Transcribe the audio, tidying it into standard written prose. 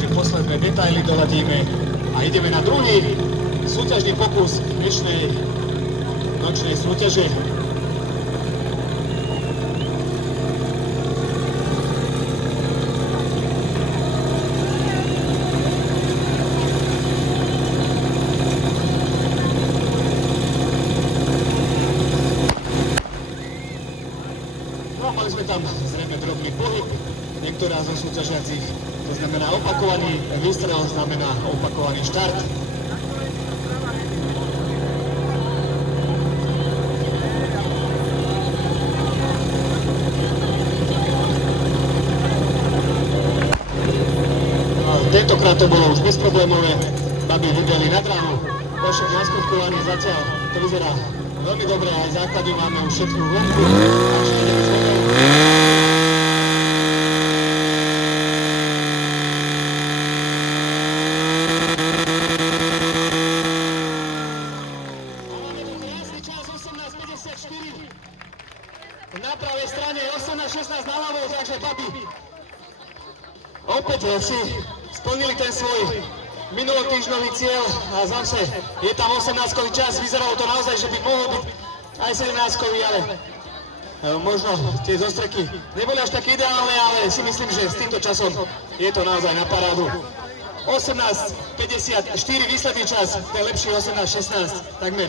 takže posledné detaily doladíme a ideme na druhý súťažný pokus dnešnej nočnej súťaže. Mali sme tam zrejme drobný pohyb, niektorá zo súťažiacich, to znamená opakovaný výstrel, znamená opakovaný štart. Tentokrát to bolo už bezproblémové, babi vybeli na dráhu, Košek naskúškovaný zatiaľ, to vyzerá veľmi dobre, aj základy máme už všetkú vonku, takže ideme z vodou. Máme tu krásny čas 18:54, na pravej strane 18:16 na ľavou, takže babi opäť si splnili ten svoj minulotýždňový cieľ a zase je tam 18-kový čas, vyzeralo to naozaj, že by mohol byť aj 17-kový, ale možno tie zostreky neboli až také ideálne, ale si myslím, že s týmto časom je to naozaj na parádu. 18:54 výsledný čas, ten lepší 18:16, takmer